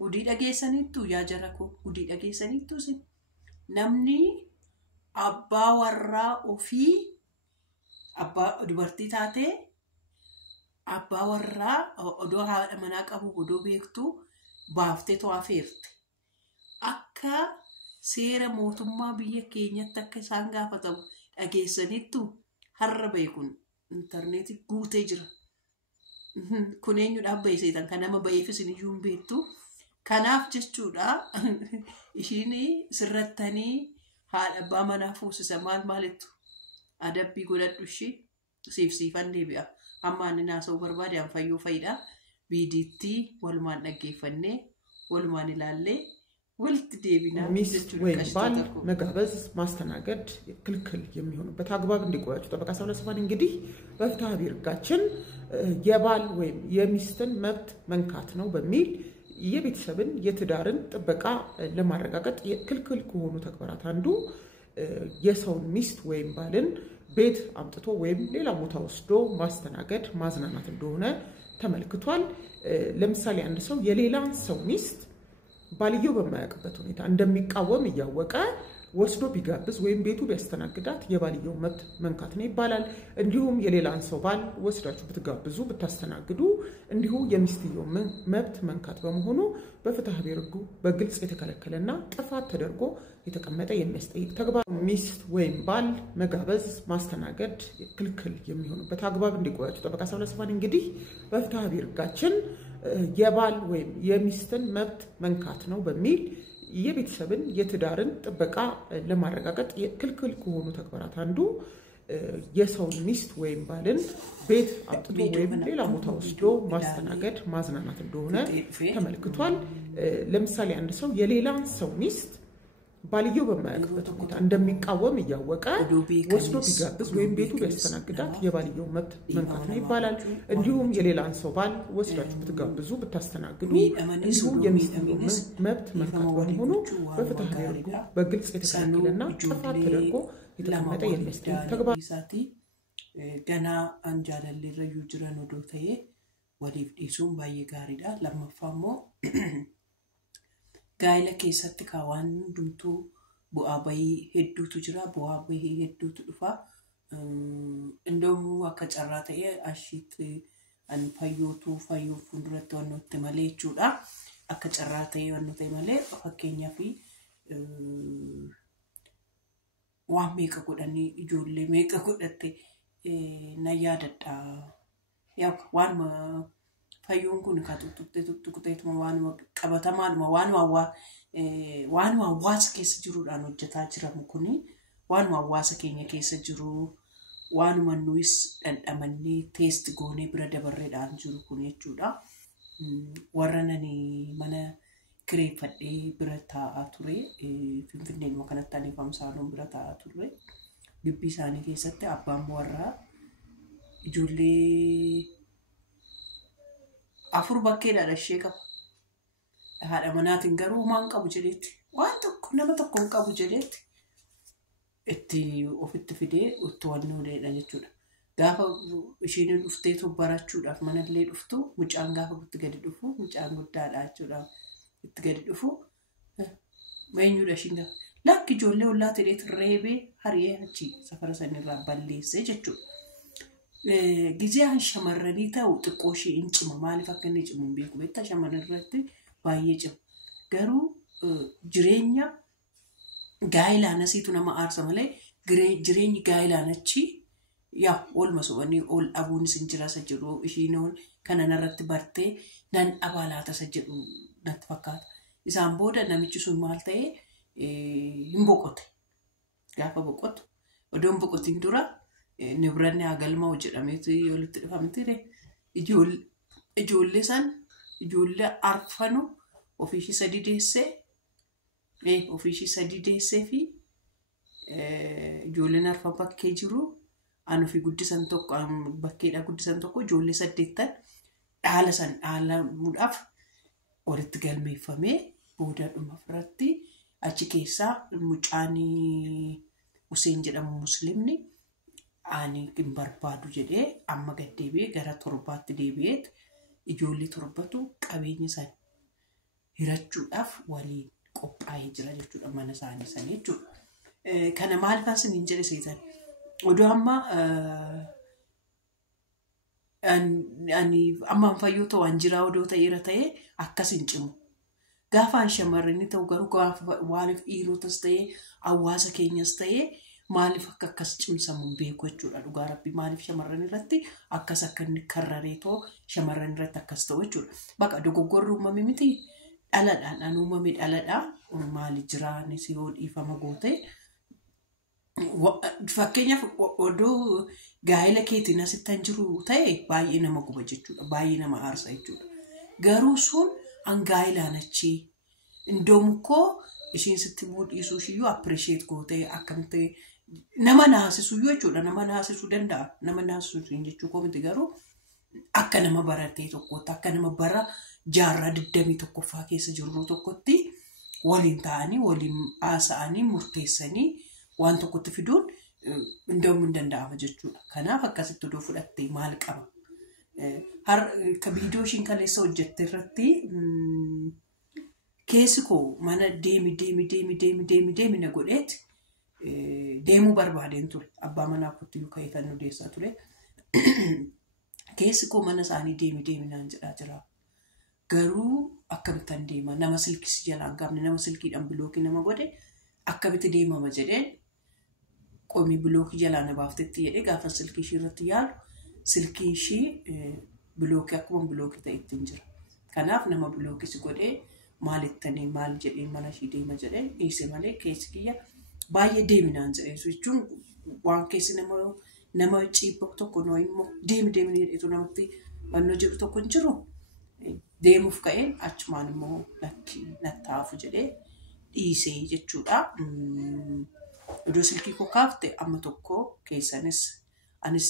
gudii dhageessaniittu yaa jara koo gudii dhageessaniittu si namni abbaa warraa ofii abbaa dubartii taatee abbaa warraa odoo haadha manaa qabu odoo beektu baaftee to'afeerte akka seera mootummaa biyya keenyatti akka isaan gaafatamu dhageessaniittu har'a beekun intarneetii guutee jira. Kun eenyudhaaf baay'iseetan kan nama baay'eefis iyyuu hin beektu. Kanaaf jechuudha ishiin sirrattanii haadha abbaa manaa fuusisa maalittu adabbii godhadhu ishii siifsiifan deebi'a. Amma ani naasa'uu barbaade an fayyuu fayyidha. Viidiitti walumaan dhaggeeffannee walumaan ilaallee ወልት ዴቪና ሚስት ወይም ባል መጋበዝ ማስተናገድ ክልክል የሚሆንበት አግባብ እንዲቆያችሁ ጠበቃ ሰውለስፋን እንግዲህ በፍትሐ ብሔር ሕጋችን የባል ወይም የሚስትን መብት መንካት ነው በሚል የቤተሰብን የትዳርን ጥበቃ ለማረጋገጥ ክልክል ከሆኑ ተግባራት አንዱ የሰውን ሚስት ወይም ባልን ቤት አምጥቶ ወይም ሌላ ቦታ ወስዶ ማስተናገድ ማዝናናት እንደሆነ ተመልክቷል። ለምሳሌ አንድ ሰው የሌላን ሰው ሚስት ባልየው በማያውቅበት ሁኔታ እንደሚቃወም እያወቀ ወስዶ ቢጋብዝ ወይም ቤቱ ቢያስተናግዳት የባልየው መብት መንካት ነው ይባላል። እንዲሁም የሌላን ሰው ባል ወስዳችሁ ብትጋብዙ ብታስተናግዱ እንዲሁ የሚስትየው መብት መንካት በመሆኑ በፍትሐ ብሔር ሕጉ በግልጽ የተከለከለና ጥፋት ተደርጎ የተቀመጠ የሚያስጠይቅ ተግባር ሚስት ወይም ባል መጋበዝ ማስተናገድ ክልክል የሚሆንበት አግባብ እንዲቆያችሁ ጠበቃ ሰውለስፋን እንግዲህ በፍትሐ ብሔር ሕጋችን የባል ወይም የሚስትን መብት መንካት ነው በሚል የቤተሰብን የትዳርን ጥበቃ ለማረጋገጥ ክልክል ከሆኑ ተግባራት አንዱ የሰውን ሚስት ወይም ባልን ቤት አምጥቶ ወይም ሌላ ቦታ ወስዶ ማስተናገድ ማዝናናት እንደሆነ ተመልክቷል። ለምሳሌ አንድ ሰው የሌላን ሰው ሚስት ባልየው በማያውቅበት ሁኔታ እንደሚቃወም እያወቀ ወስዶ ቢጋብዝ ወይም ቤቱ ቢያስተናግዳት የባልየው መብት መንካት ነው ይባላል። እንዲሁም የሌላን ሰው ባል ወስዳችሁ ብትጋብዙ ብታስተናግዱ እንዲሁ የሚስትየው መብት መንካት በመሆኑ በፍትሐ ብሔር ሕጉ በግልጽ የተከለከለና ጥፋት ተደርጎ የተቀመጠ የሚያስጠይቅ ተግባር ገና አንጃለል ረዩ ጅረን ወዶተዬ ወዲፍ ዲሱም ባየጋሪዳ ለማፋሞ gaayila keessatti kaawwan hundumtuu bu'aa bahii hedduutu jira bu'aa bahii hedduutu dhufa indoomu akka carraa ta'e ashiitti an fayyootu fayyoo fuulduratti wannooti malee jechuudha akka carraa ta'e wannooti malee fakkeenyaa fi waan meeqa godhanii ijoollee meeqa godhatte na yaadadha yaa waan fayyuun kun tuttuqteetuma waanuma qabatamaadhuma waanuma hawaasa keessa jiruudhaan hojjetaa jiramu kuni waanuma hawaasa keenya keessa jiru waanuma nuyis dhandhamannee teesti goonee bira dabarreedhaan jiru kun jechuudha. Warra nani mana kireeffadhee bira taa'aa ture finfinneenuma kanatti aniifamsaaluun bira taa'aa ture gibbii isaanii keessatti abbaan warraa ijoollee afur bakkeedha dhashee qaba. Haadha manaatiin garuu maan qabu jedheetti waan tokko nama tokko hin qabu jedheetti itti ofitti fidee uttoo dheedha jechuudha. Gaafa ishiin dhufteetu barachuudhaaf manallee dhuftu mucaan gaafa itti gadi dhufu mucaan guddaadha jechuudha itti gadi dhufu meenyuudha ishiin gaafa lakki ijoollee ollaa ta'eetu reebee hariyee achi safara sanirraa balleessee jechuudha. Gizaan shamarranii ta'u xiqqoo ishee hin cima maaliif akka inni cimu hin beeku beektaa shamarran irratti baay'ee cima garuu jireenya gaa'ilaan asiitu nama aarsa malee jireenyi gaa'ilaan achi yaa oolma sobanii ol dhabuunis hin jira isa jedhu ishiin kana narratti bartee nan abaalaata isa jedhu natti fakkaata. Isaan booda namichi sun maal ta'ee hin boqote gaafa boqotu odoon boqotiin dura nibranni agalma hojjedhameetu walitti dhufamtire ijoollee san ijoollee arfanu ofiishii sadi deessee fi ijoolleen arfan bakkee jiru anu fi guddisan tokko bakkeedha guddisan tokko ijoollee 8 dhaalamuudhaaf walitti galmeeffamee booda dhuma irratti achi keessaa mucaanii Hussein jedhamu muslimni ani hin barbaadu jedhee amma gad deebi'ee gara torbaatti deebi'eet ijoollee torbatu qabeenya san hirachuudhaaf waliin qophaa'ee jira jechuudha mana isaanii sana jechuudha. Kana maal faasin hin jedhe seetan oduu ammaan fayyoo ta'u an jiraa odoo ta'eera ta'ee akkas hin cimu. Gaafa shamarranii ta'u garuu gaafa waaliif dhiirotas ta'ee hawaasa keenyas ta'ee maaliif akkas cimsamu beeku jechuudha dhugaa rabbi maaliif shamarran irratti akkas akka inni karrareetoo shamarran irratti akkas ta'u jechuudha. Baqa dogoggorri uumame miti dhaladhaan uumame dhaladhaa maali jiraan si yoo dhiifama goote fakkeenyaaf odoo gaa'ela keetiin asittan jiru ta'e baay'ee nama guba jechuudha baay'ee nama aarsa jechuudha. Garuu sun angaa'ilaan achii indoomukkoo ishiin sitti muudhiisuu shiyyuu appreciate gootee akkamitti nama naasisuu jechuudha nama naasisuu danda'a nama naasisuu jechuu komiti garuu akka nama baratee tokkotti akka nama bara jaarraa 21ffaa keessa jirru tokkotti waliin ta'anii waliin haasa'anii murteessanii waan tokkotti fiduun indoomu hin danda'ama jechuudha. Kanaaf akkasitti odoo fudhattee maal qaba? Ka viidiyoo ishiin kaleessa hojjette irratti keessi koo mana deemi na godheeti deemuu barbaadeen ture. Abbaa manaa kootti yookaan ifannoo deessaa ture. Keessi koo mana isaanii deemi naan jedhaa jira. Garuu akkamittan deema nama silkisi jalaan gaafne nama silkiidhaan bilookii nama godhe akkamitti deemama jedheen qomii bilookii jalaa na baaftetti jedhee gaafa silkii ishii irratti yaalu silkiin ishii bilookii akkuma bilookii ta'e ittiin jira. Kanaaf nama bilookisi godhee maalittanii maal jedhee mana ishii deema jedhee dhiise malee keessi kiyya baay'ee deeminaan jedheesu jechuun waan keessi nama ciibbook tokko noo immoo deemi jedheetu namatti wannoo jedhu tokko hin jiru. Deemuuf ka'een achumaan immoo nattaafu jedhee dhiisee jechuudha. Odoo silkii koo kaafte amma tokko keessanis anis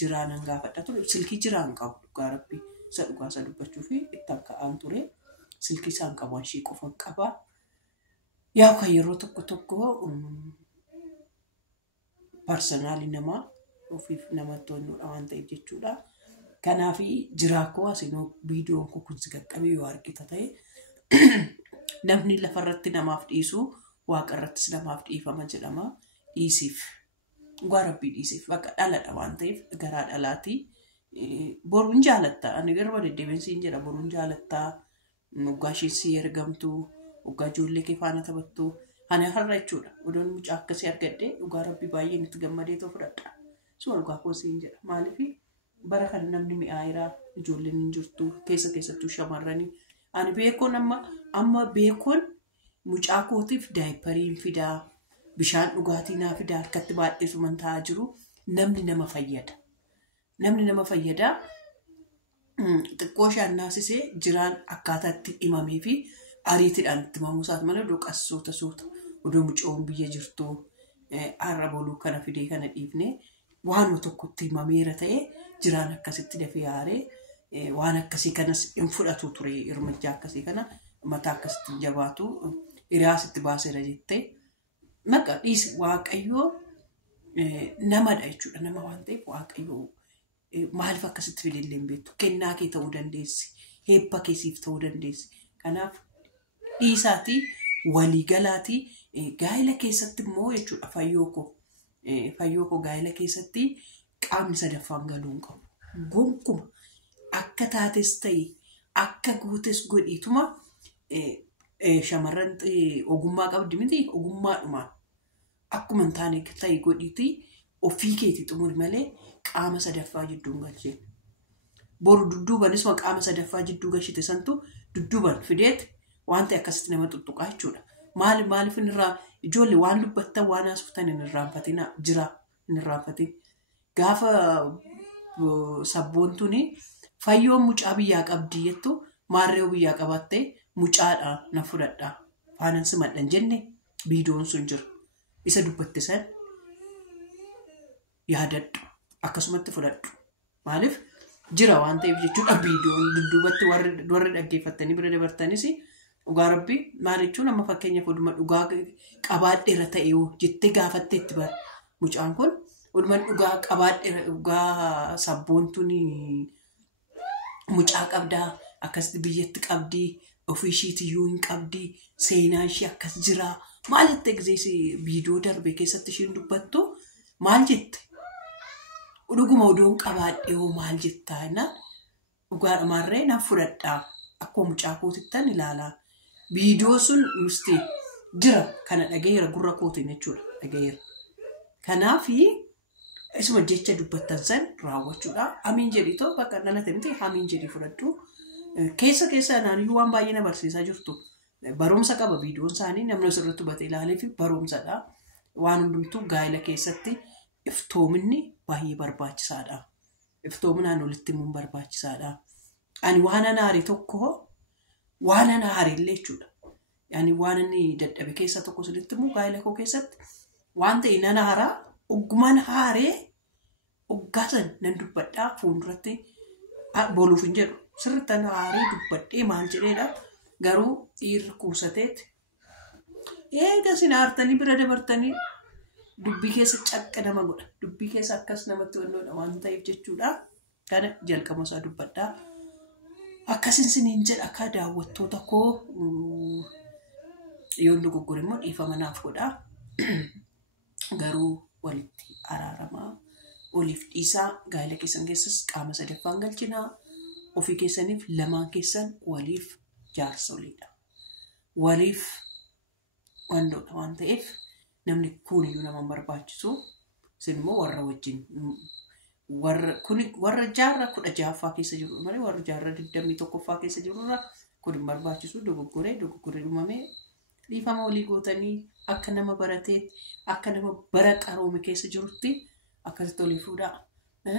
jiraanan gaafadha ture. Silkii jiraan qabu dhugaa rabbii isa dhugaa isa dubbachuu fi ittaan ka'aan ture. Silkii isaan qabu ishee qofa qaba. Yaa kan yeroo tokko parsanaalii namaa ofiif namatti toludha waan ta'eef jechuudha. Kanaaf jiraa koo asinoo viidiyoon koo kun si qaqqabee yoo argita ta'e namni lafarratti namaaf dhiisu waaqarrattis namaaf dhiifama jedhama. Dhiisiif dhugaa rabbii dhiisiif bakka dhaladha waan ta'eef garaa dhalaatii boruun jaalatta ani garba deddeebiinsi hin jedha boruun jaalatta waggaa ishee si ergamtu waggaa ijoollee kee faana taphattu ani har'a jechuudha odoon mucaa akkasii argadhe dhugaa rabbii baay'ee itti gammadee too fudhadha suma dhugaa koosii hin jedha maaliif bara kan namni mi'aayiraa ijoolleen hin jirtu keessattuu shamarranii ani beekoon amma beekoon mucaa kootiif daayipariin fidaa bishaan dhugaatii naa fidaa harkatti baadheesu man ta'aa jiru namni nama fayyada. Namni nama fayyada xiqqoo ishaan naasisee jiraan akkaataa itti himamee fi ariitiidhaan itti himamuu isaati malee odoo qassoota suuta odoo mucoon biyya jirtu har'a boluu kana fidee kana dhiifne waanuma tokkotti himameera ta'ee jiraan akkasitti dafee haaree waan akkasii kanas hin fudhatu ture hirmachaa akkasii kana mataa akkasitti jabaatu hiriyaasitti baaseera jettee naqa dhiisi waaqayyoo namadha jechuudha nama waan ta'eef waaqayyoo maaliif akkasitti fidellee hin beektu kennaa kee ta'uu dandeessi heebba keessiif ta'uu dandeessi kanaaf dhiisaatii waliigalaatii gaa'ela keessatti immoo jechuudha fayyoo koo gaa'ela keessatti qaamni sadaffaan galuu hin qabu gonkumaa akka taates ta'e akka guutes godhiituma shamarran ogummaa qabdi miti ogummaadhumaan akkuma hin taane ta'e godhiitii ofii keetii xumuri malee qaama sadaffaa jidduun galchee. Boru dudduubanis qaama sadaffaa jidduu galchite santu dudduuban fideet waan ta'e akkasitti nama tuttuqaa jechuudha. Maaliif irraa ijoollee waan dubbattan waan haasoftan hin irraanfatin jira hin irraanfatin. Gaafa sabboontuuni fayyoon mucaa biyyaa qabdii jettu maarree biyyaa qabattee mucaadhaa na fudhadhaa faanansi madhan jenne viidiyoon sun jira. Isa dubbatte san yaadadhu akkasumatti fudhadhu. Maaliif jira waan ta'eef jechuudha viidiyoon dudduubatti warri dhaggeeffattanii bira dabartanis dhugaa rabbii maal jechuun amma fakkeenyaaf oduma dhugaa qabaadheera ta'e jettee gaafattee itti bara mucaan kun oduma dhugaa qabaadheera dhugaa sabboontuun mucaa qabdaa akkasitti biyyatti qabdii Ofishiitiyyuu hin qabdi seenaa ishee akkas jira. Maal jettee egzeesi viidiyoo darbe keessatti isheen dubbattu maal jette? Dhuguma odoon qabaadhee hoo maal jettaa jennaan dhugaadhumarree nan fudhadhaa akkuma mucaa kootittan ilaalaa. Viidiyoo sun nusti jira kana dhageera gurra kootiin jechuudha dhageera. Kanaafi isuma jecha dubbattan san raawwachuudha. Amiin jedhii too bakka dhalate miti amiin jedhii fudhadhu. Keessa naannoo waan baay'ee na barsiisaa jirtu. Barumsa qaba viidiyoon isaanii namni asirratti hubatee ilaalee fi barumsadha. Waan hundumtuu gaa'ela keessatti iftoominni baay'ee barbaachisaadha. Iftoominaan walitti himuun barbaachisaadha. Ani waan ana haarii tokko waan ana haariillee jechuudha. Yani waan inni dadhabe keessa tokko sirriitti immoo gaa'ela koo keessatti waan ta'e nan haaraa ogummaan haaree oggaasan nan dubbadhaa fuulduratti booluuf hin jedhu. Sirriitti ana haarii dubbadhee maal jedheedha. Garuu dhiirri kuusateeti. Eega isin aartanii bira dabartanii dubbii keessa caqqa nama godha. Dubbii keessa akkas namatti wannoodha waan ta'eef jechuudha. Kana jalqaba isaa dubbadhaa. Akkasin isiniin jedha akka daawwattoota koo yoon dogoggore immoo dhiifama naaf godhaa. Garuu walitti araaramaa oliif dhiisaa gaa'ela keessan keessas qaama sadaffaan galchinaa. Ofii keessaniif lamaan keessan waliif jaarsolidha. Waliif wandoodha waan ta'eef namni kuniyyuu nama barbaachisu. Isin immoo warra wajjin warra jaarra 16ffaa keessa jiru malee warra jaarra 21ffaa keessa jirurra kun hin barbaachisu. Dogoggoree uumamee dhiifama walii gootanii akka nama barateetti akka nama bara qaroome keessa jirutti akkasitti olii fuudhaa.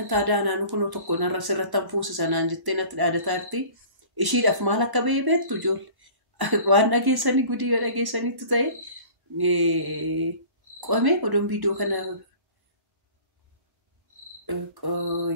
Taadaa naannoo kunoo tokko narra sirratti hanfuusisa naan jettee natti dhaadataatti ishiidhaaf maal akka ba'ee beektu ijoollee. Waan dhageessanii gudii yoo dhageessanitti ta'e qomee odoon viidiyoo kana qoy.